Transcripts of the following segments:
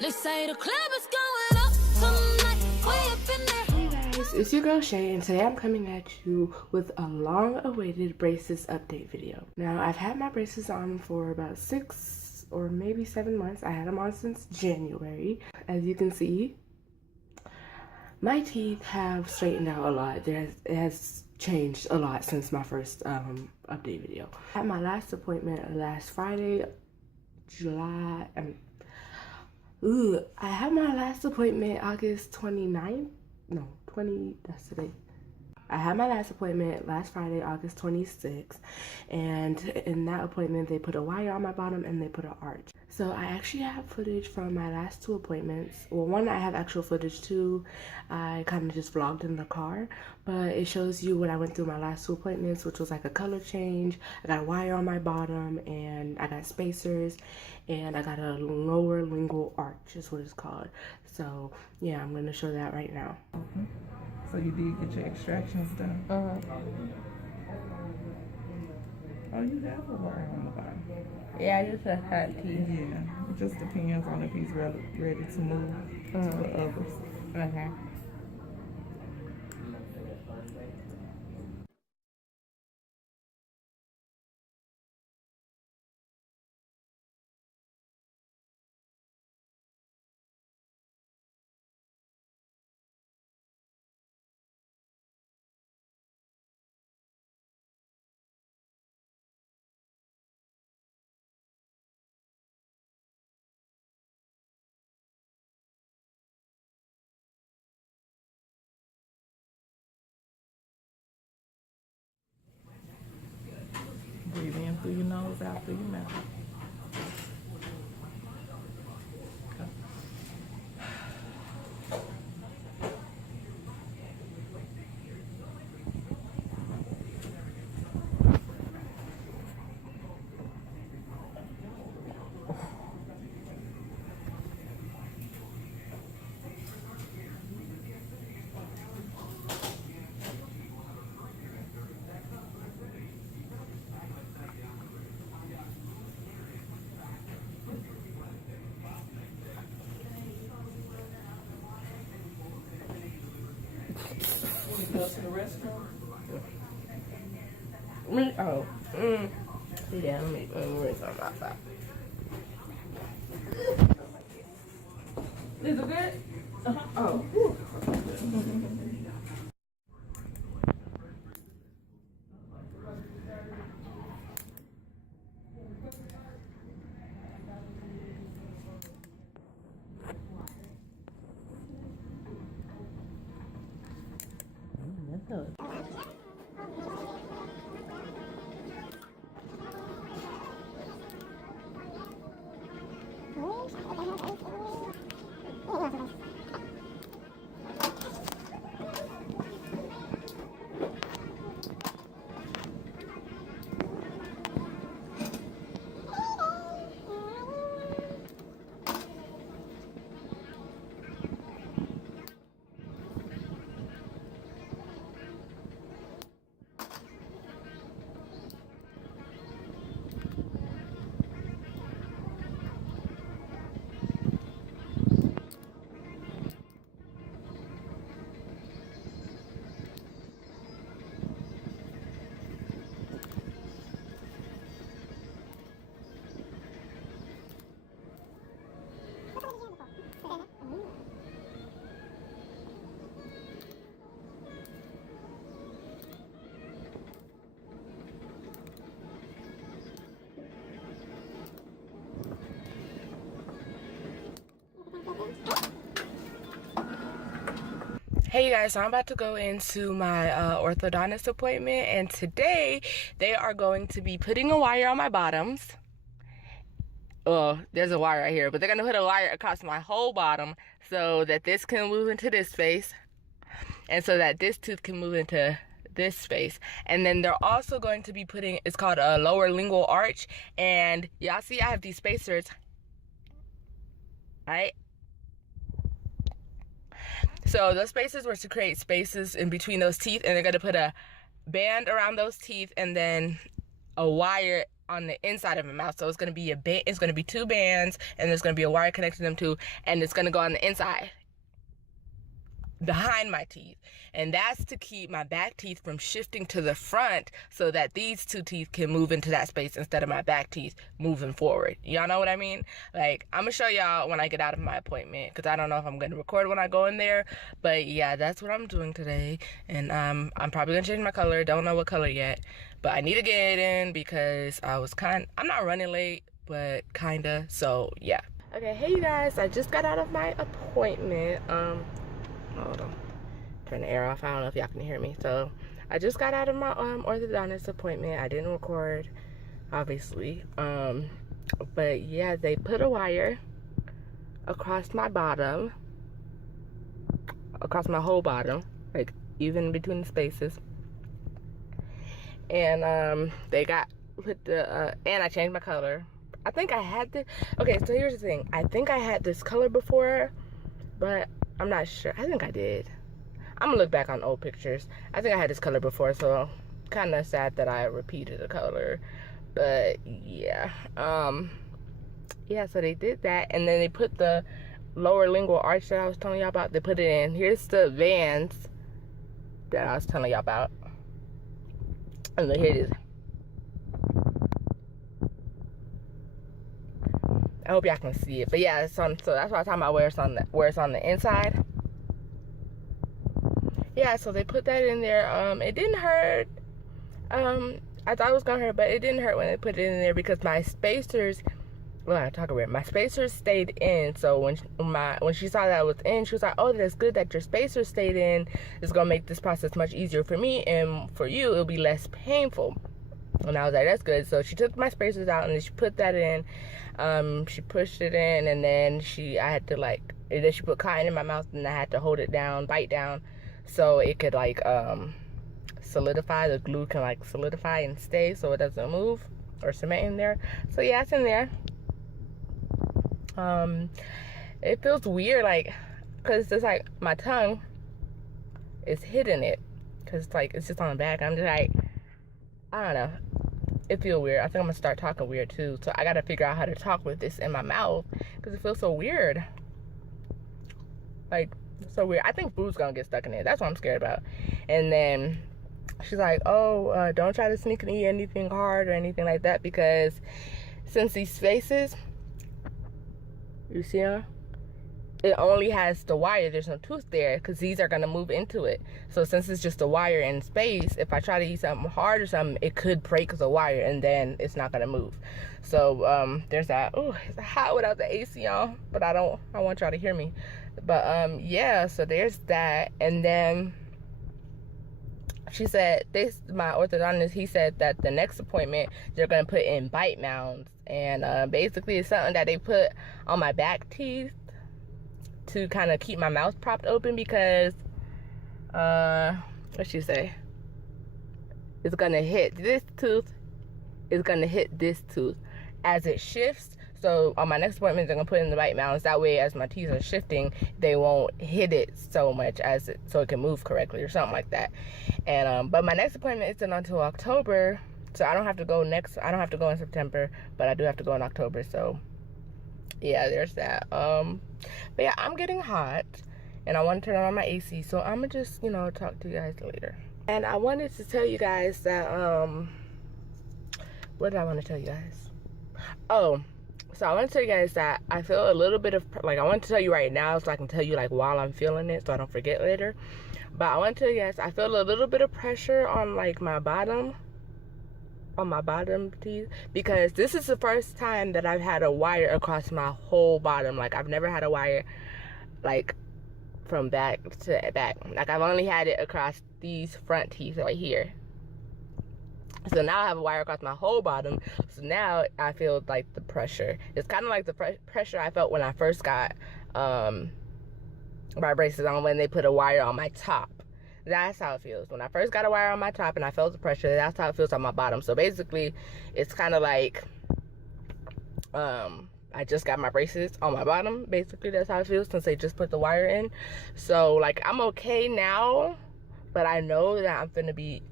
They say the club is going up tonight. Way up in there. Hey guys, it's your girl Shay, and today I'm coming at you with a long-awaited braces update video. Now, I've had my braces on for about 6 or maybe 7 months. I had them on since January. As you can see, my teeth have straightened out a lot. It has changed a lot since my first update video. I had my last appointment last Friday, I had my last appointment August 29th. No, 20, that's today. I had my last appointment last Friday, August 26th, and in that appointment they put a wire on my bottom and they put an arch. So I actually have footage from my last 2 appointments. Well, one I have actual footage, 2 I kind of just vlogged in the car, but it shows you what I went through my last 2 appointments, which was like a color change. I got a wire on my bottom, and I got spacers, and I got a lower lingual arch is what it's called. So yeah, I'm gonna show that right now. So you did get your extractions done? Oh, you have a wire on the bottom. Yeah, I just have hot teeth. Yeah, it just depends on if he's ready to move to the others. Okay. Breathe in through your nose, out through your mouth. Go to the restroom? Yeah, let me rinse on my side. Is it good? Oh. That's good. Hey you guys, so I'm about to go into my orthodontist appointment, and today they are going to be putting a wire on my bottoms. Well, there's a wire right here, but they're going to put a wire across my whole bottom so that this can move into this space and so that this tooth can move into this space. And then they're also going to be putting, it's called a lower lingual arch, and y'all see I have these spacers, right? So those spacers were to create spaces in between those teeth, and they're going to put a band around those teeth and then a wire on the inside of my mouth. So it's going to be it's going to be 2 bands, and there's going to be a wire connecting them to, and it's going to go on the inside behind my teeth, and that's to keep my back teeth from shifting to the front so that these 2 teeth can move into that space instead of my back teeth moving forward. Y'all know what I mean? Like, I'm gonna show y'all when I get out of my appointment, because I don't know if I'm gonna record when I go in there, but yeah, that's what I'm doing today. And I'm probably gonna change my color. Don't know what color yet, but I need to get in because I'm not running late, but kinda. So yeah. Okay, hey you guys, I just got out of my appointment. Hold on, turn the air off. I don't know if y'all can hear me. So I just got out of my orthodontist appointment. I didn't record, obviously, but yeah, they put a wire across my bottom, across my whole bottom, like even between the spaces, and they put the and I changed my color. I think I had okay, so here's the thing, I think I had this color before, but I'm not sure. I think I did. I'm gonna look back on old pictures. I think I had this color before, so kind of sad that I repeated the color. But yeah, yeah. So they did that, and then they put the lower lingual arch that I was telling y'all about. They put it in. Here's the bands that I was telling y'all about, and here it is. I hope y'all can see it, but yeah, so that's what I'm talking about, where it's on the inside. Yeah, so they put that in there. It didn't hurt. I thought it was gonna hurt, but it didn't hurt when they put it in there because my spacers. Well, I talk about it. My spacers stayed in. So when she saw that it was in, she was like, "Oh, that's good that your spacers stayed in. It's gonna make this process much easier for me, and for you, it'll be less painful." And I was like, that's good. So she took my spacers out and then she put that in. She pushed it in, and then she put cotton in my mouth, and I had to hold it down, bite down, so it could like solidify. The glue can like solidify and stay so it doesn't move or cement in there. So yeah, it's in there. It feels weird, like, cause it's like my tongue is hitting it, cause it's just on the back. I'm just like, I don't know. It feels weird. I think I'm gonna start talking weird too. So I gotta figure out how to talk with this in my mouth because it feels so weird. Like, so weird. I think food's gonna get stuck in it. That's what I'm scared about. And then she's like, "Oh, don't try to sneak and eat anything hard or anything like that because since these spaces, you see them? It only has the wire. There's no tooth there because these are going to move into it. So since it's just a wire in space, if I try to eat something hard or something, it could break the wire and then it's not going to move. So there's that. Oh, it's hot without the AC on, but I want y'all to hear me. But yeah, so there's that. And then she said, my orthodontist, he said that the next appointment, they're going to put in bite mounds. And basically it's something that they put on my back teeth to kind of keep my mouth propped open because, what she say? It's gonna hit this tooth, it's gonna hit this tooth as it shifts. So on my next appointment, they're gonna put in the bite mounts. That way, as my teeth are shifting, they won't hit it so much so it can move correctly or something like that. And but my next appointment isn't until October, so I don't have to go in September, but I do have to go in October. So yeah, there's that. But yeah, I'm getting hot and I want to turn on my AC, so I'm gonna just, talk to you guys later. And I wanted to tell you guys that, what did I want to tell you guys? Oh, so I want to tell you guys that I feel a little bit of, I want to tell you right now so I can tell you, while I'm feeling it so I don't forget later. But I want to tell you guys, I feel a little bit of pressure on, my bottom teeth, because this is the first time that I've had a wire across my whole bottom. I've never had a wire from back to back. I've only had it across these front teeth right here. So now I have a wire across my whole bottom. So now I feel the pressure. It's kind of like the pressure I felt when I first got my braces on, when they put a wire on my top. That's how it feels. When I first got a wire on my top and I felt the pressure, that's how it feels on my bottom. So basically, it's kind of like I just got my braces on my bottom. Basically, that's how it feels since they just put the wire in. So, I'm okay now, but I know that I'm gonna be,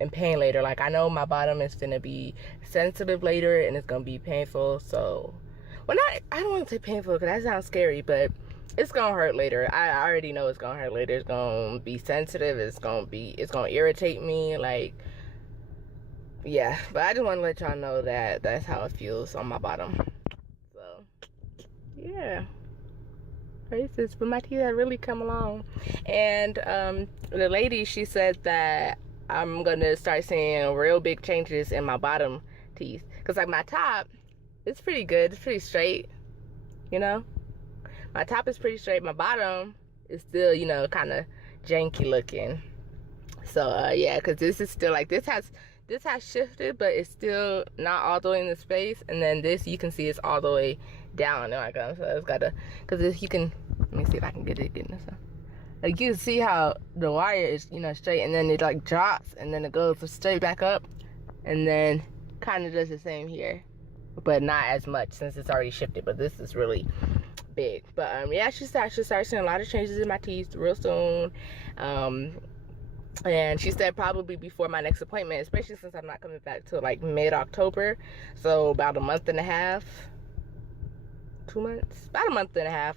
in pain later. Like, I know my bottom is gonna be sensitive later and it's gonna be painful. So, well, I don't want to say painful because that sounds scary, but it's gonna hurt later. I already know it's gonna hurt later. It's gonna be sensitive. It's gonna irritate me. Like, yeah. But I just want to let y'all know that that's how it feels on my bottom. So, yeah. Braces, but my teeth have really come along. And the lady, she said that I'm gonna start seeing real big changes in my bottom teeth, because like my top, it's pretty good, it's pretty straight, you know. My top is pretty straight. My bottom is still, you know, kind of janky looking. So yeah, because this is still like, this has shifted, but it's still not all the way in the space. And then this, you can see it's all the way down. Oh my god! So it's gotta, because you can, let me see if I can get it getting this up. Like, you can see how the wire is, you know, straight, and then it like drops, and then it goes straight back up, and then kind of does the same here, but not as much since it's already shifted. But this is really big. But yeah, she said I should start seeing a lot of changes in my teeth real soon. And she said probably before my next appointment, especially since I'm not coming back till like mid-October, so about a month and a half, 2 months, about a month and a half.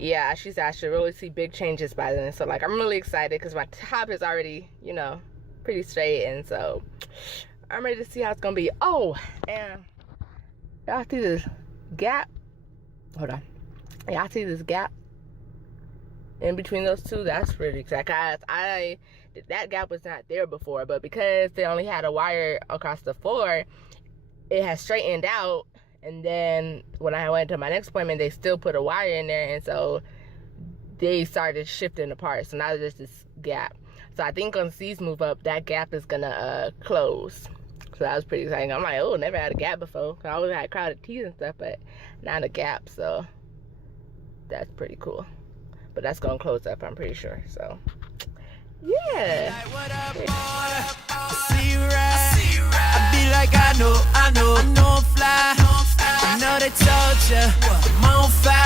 Yeah, she said I should really see big changes by then. So like, I'm really excited because my top is already, you know, pretty straight, and so I'm ready to see how it's gonna be. Oh, and y'all see this gap? Hold on. Y'all see this gap in between those two? That's pretty exciting. That gap was not there before, but because they only had a wire across the floor, it has straightened out. And then when I went to my next appointment, they still put a wire in there, and so they started shifting apart. So now there's this gap. So I think once these move up, that gap is gonna close. So that was pretty exciting. I'm like, oh, never had a gap before. I always had crowded teeth and stuff, but not a gap. So that's pretty cool. But that's gonna close up, I'm pretty sure. So yeah. I be like, I know I'm fly. I know they told ya, I'm on fire.